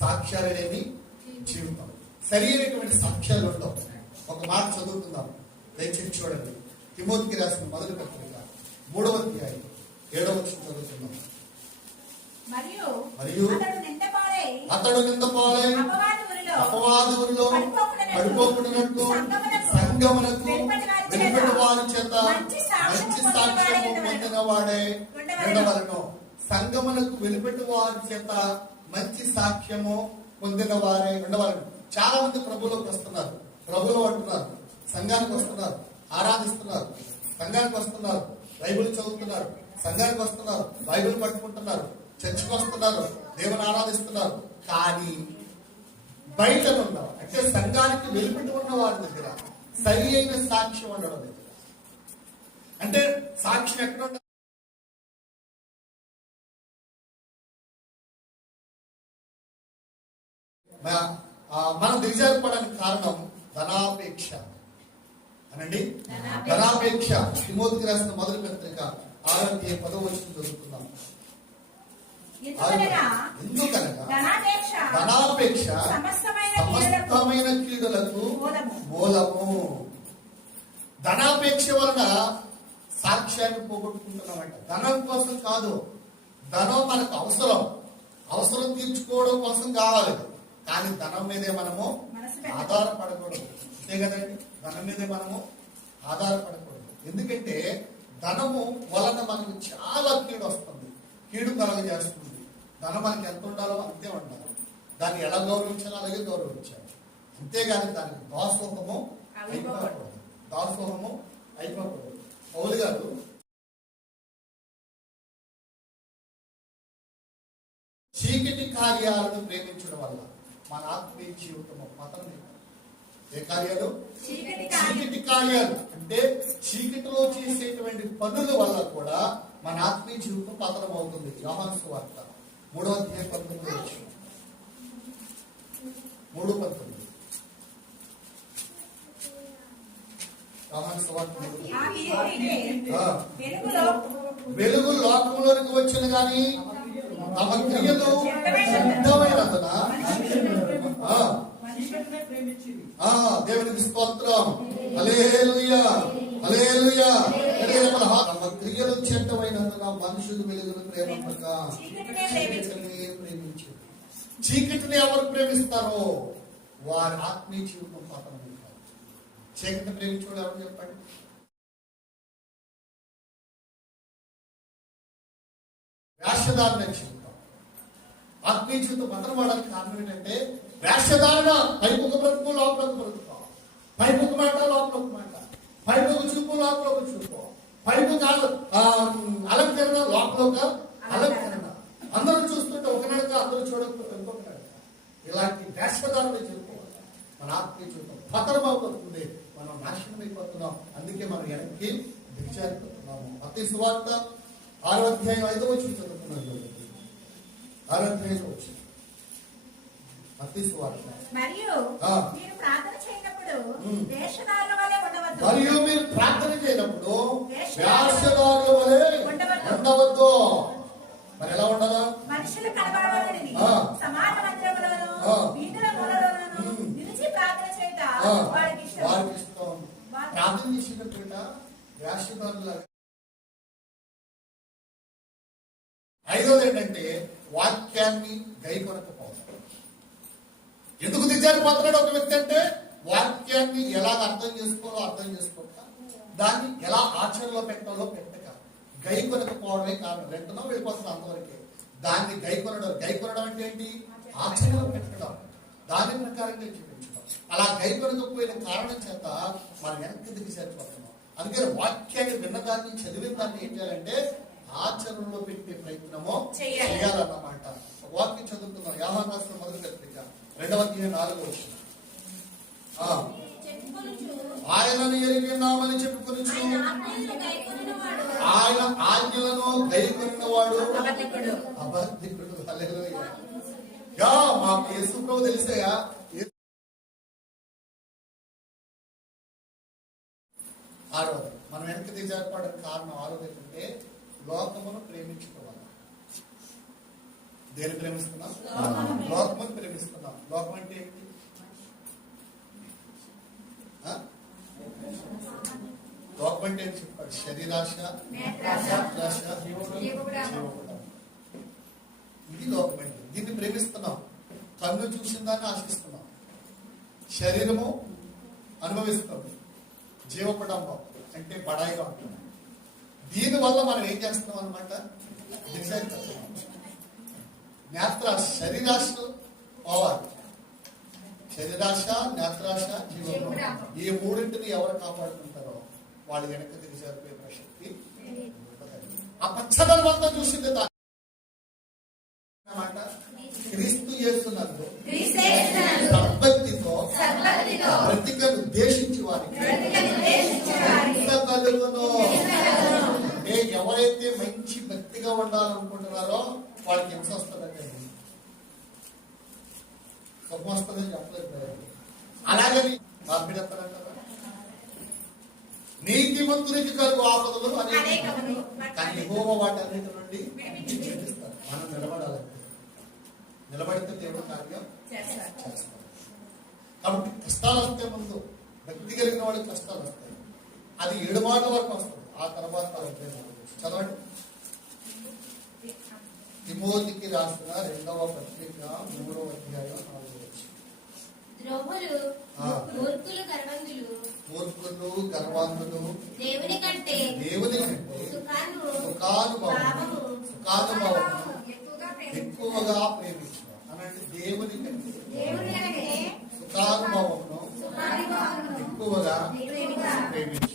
సాక్ష్యాలనేవి జీవితం. సరైనటువంటి సాక్ష్యాలు ఉండవు ఒక మాట చదువుకుందాం. దయచేసి చూడండి. తిమోతికి రాసిన మొదటి పత్రిక మూడవ అధ్యాయం ఏడవ వచ్చిన చదువుకుందాం. మరియు అతడు నిందపాలై అపవాది ఊరిలో పడిపోకున్నట్టు సంగమునకు వెలుపటి వారి చేత మంచి సాక్ష్యము పొందిన వాడే సంగమునకు వెలుపటి వారి చేత మంచి సాక్ష్యము పొందిన వారే ఉండవాలని. చాలా మంది ప్రభువులోకి వస్తున్నారు. ప్రభువులు అంటున్నారు. సంఘానికి వస్తున్నారు. ఆరాధిస్తున్నారు. సంఘానికి వస్తున్నారు. బైబిల్ చదువుతున్నారు. సంఘానికి వస్తున్నారు. బైబిల్ పట్టుకుంటున్నారు. చర్చికి వస్తున్నారు. దేవుని ఆరాధిస్తున్నారు. కానీ బయట ఉన్న అంటే సంఘానికి వెలుపటి ఉన్న వారి దగ్గర సరి అయిన సాక్ష్యం ఉండడం దగ్గర అంటే సాక్ష్యం ఎక్కడ మనం దిగజారిపోవడానికి కారణం ధనాపేక్ష. అనండి? ధనాపేక్ష. తిమోతికి రాసిన మొదటి పత్రిక ఆరోగ్య చదువుతున్నాం ఎందుకనగా? ఎందుకనగా? ధనాపేక్ష. సమస్తమైన మూలము. మూలము. ధనాపేక్ష వలన సాక్ష్యాన్ని పోగొట్టుకుంటున్నామంట. ధనం కోసం కాదు. ధనం మనకు అవసరం. అవసరం తీర్చుకోవడం కోసం కావాలి. కానీ ధనం మీదే మనము. ఆధారపడకూడదు. అంతే కదండి? ధనం మీదే మనము ఆధారపడకూడదు. ఎందుకంటే ధనము వలన మనకు చాలా కీడు వస్తుంది. కీడు కలగజేస్తుంది ధనం మనకి ఎంత ఉండాలో అంతే ఉండాలి. దాన్ని ఎలా గౌరవించాలో అలాగే గౌరవించాలి. అంతేగాని దానికి దాసోహము అయిపోకూడదు. దాసోహము అయిపోకూడదు. పౌలు గారు చీకటి కార్యాలను ప్రేమించడం వల్ల మన ఆత్మీయ జీవితం పతనం ఏ కార్యాలు? చీకటి కార్యం. చీకటి కార్యాలు. అంటే చీకటిలో చేసేటువంటి పనుల వల్ల కూడా మన ఆత్మీయ జీవితం పతనం అవుతుంది యోహాను సువార్త మూడో అధ్యాయం పంతొమ్మిది వచ్చిన మూడు పంతొమ్మిది. వెలుగు లోకంలోనికి వచ్చిన ఆ తమ క్రియలు సిద్ధమైనందున? ఆ, దేవునికి స్తోత్రం. Hallelujah hallelujah. హల్లెలూయా. తమ క్రియలు చెడ్డమైనందున మనుషులు వెలుగును ప్రేమ చీకటినే చీకటిని ఎవరు ప్రేమిస్తారో? వారి ఆత్మీయ జీవితం పతనం చీకటిని ప్రేమించుకోవడం ఎవరు చెప్పండి? వేషధారణ నచ్చింది ఆత్మీయ జీవితం పతనం వాడడానికి కారణం ఏంటంటే వేషధారణ పైపుక బ్రతుకు లోపలకు బ్రతుకు. పైపుక మాట లోపలకు మాట. పైపుక చూపు లోపలకు చూపు. పైపుక అలంకరణ లోపలక అలంకరణ. అందరూ చూస్తుంటే ఒక నడక అందరూ చూడకపోతే ఇంకొక నడక ఇలాంటి వేషధారణ చెప్పుకోవాలి. మన ఆత్మీయ జీవితం పతనం అవుతుంది మనం నాశనం అయిపోతున్నాం అందుకే మనం వెనక్కి దిగజారిపోతున్నాము. అతి సువార్త ఆరో అధ్యాయం ఐదో వచ్చి చదువుతున్నాం ఆరో అధ్యాయం వచ్చి అతి సువార్త మరియు. మీరు ప్రార్థన చేయనప్పుడు. వేషధారుల వలె ఉండవద్దు మరియు మీరు ప్రార్థన చేయనప్పుడు వేషధారుల వేషధారుల వలె ఉండవద్దు. ఉండవద్దు మరి ఎలా ఉండాలా మనుషులు కనబడవాలని ఆ. సమాజ మందిరములను ఆ. వీధుల మూలలోను ఉమ్. నిలిచి ప్రార్థన చేయట ఆ, వారికి ఇష్టం వారికి ఇష్టం ప్రార్థన చేసినట్టుట వేషధారుల ఐదోది ఏంటంటే వాక్యాన్ని గైకొనకపోవడం ఎందుకు దిగజారిపోతున్నాడు ఒక వ్యక్తి అంటే వాక్యాన్ని ఎలా అర్థం చేసుకోవాలో అర్థం చేసుకోక దాన్ని ఎలా ఆచరణలో పెట్టాలో పెట్టక. గై కొనకపోవడమే కారణం. వెంటనే వెళ్ళిపోతుంది అంతవరకే దాన్ని గై కొనడం గై కొనడం అంటే ఏంటి? ఆచరణలో పెట్టడం. దాని ప్రకారంగా చూపించడం. అలా గై కొనకపోయిన కారణం చేత మనం వెనక్కి దిగి సరిపోతున్నాం అందుకని వాక్యాన్ని విన్నదాన్ని చదివిన దాన్ని ఏం చేయాలంటే ఆచరణలో పెట్టే ప్రయత్నము చేయాలి. చేయాలన్నమాట. వాక్యం చదువుతున్నాం యాహాన్ రాష్ట్ర మొదటి పత్రిక రెండవ అధ్యాయం నాలుగో వచ్చిన ఆయనను ఎరిగినామని చెప్పుకొని ఆయన ఆజ్ఞలను ఆయన గైకొన్నవాడు. అబద్ధికుడు. యా మాకు యేసు ప్రభు తెలిసాయా? ఆరోది మనం వెనక్కి దిగజారిపోవడానికి కారణం ఆరోది ఏంటంటే లోకమును ప్రేమించుకోవాలి. దేని ప్రేమిస్తున్నాం? లోకమని ప్రేమిస్తున్నాం. లోకం అంటే ఏంటి? లోకం అంటే ఏంటి చెప్పాడు? శరీరాశ నేత్రాశ. ఇది లోకం అంటే. దీన్ని ప్రేమిస్తున్నాం. కన్ను చూసిన దాన్ని ఆశిస్తున్నాం. శరీరము అనుభవిస్తుంది. జీవకుటుంబం అంటే బడాయిగా ఉంటుంది. దీనివల్ల మనం ఏం చేస్తున్నాం అనమాట నేత్రాశ శరీరాశ పోవాలి. శరీరాశ నేత్రాశ జీవకుటుంబం ఈ మూడింటిని ఎవరు కాపాడుకుంటారో వాళ్ళు వెనక్కి తిరిగి ప్రసక్తి ఆ పచ్చదనం అంతా చూసింది ఉండాలనుకుంటున్నారో వాళ్ళకి హింస వస్తుందండి సుఖం వస్తుందని చెప్పలేదు కదా. అలాగని మార్పిడెత్తారంటారా నీతిమంతునికి కలుగు ఆపదలు. కానీ యెహోవా వాటన్నిటి నుండి. మనం నిలబడాలంటే నిలబడితే దేవుడు కార్యం కాబట్టి కష్టాలు వస్తే ముందు భక్తి కలిగిన వాళ్ళకి కష్టాలు వస్తాయి అది ఏడు మాట వరకు వస్తుంది ఆ తర్వాత. చదవండి తిమోతికి రాసిన రెండవ పత్రిక మూడవ అధ్యాయం. ద్రోహులు. మూర్ఖులు గర్వంతులు మూర్ఖులు గర్వాంతులు దేవుని కంటే దేవుని కంటే సుఖాను సుఖానుభవం ఎక్కువగా ప్రేమించిన అనంటే దేవుని కంటే. ఎక్కువగా ఎక్కువగా ప్రేమించిన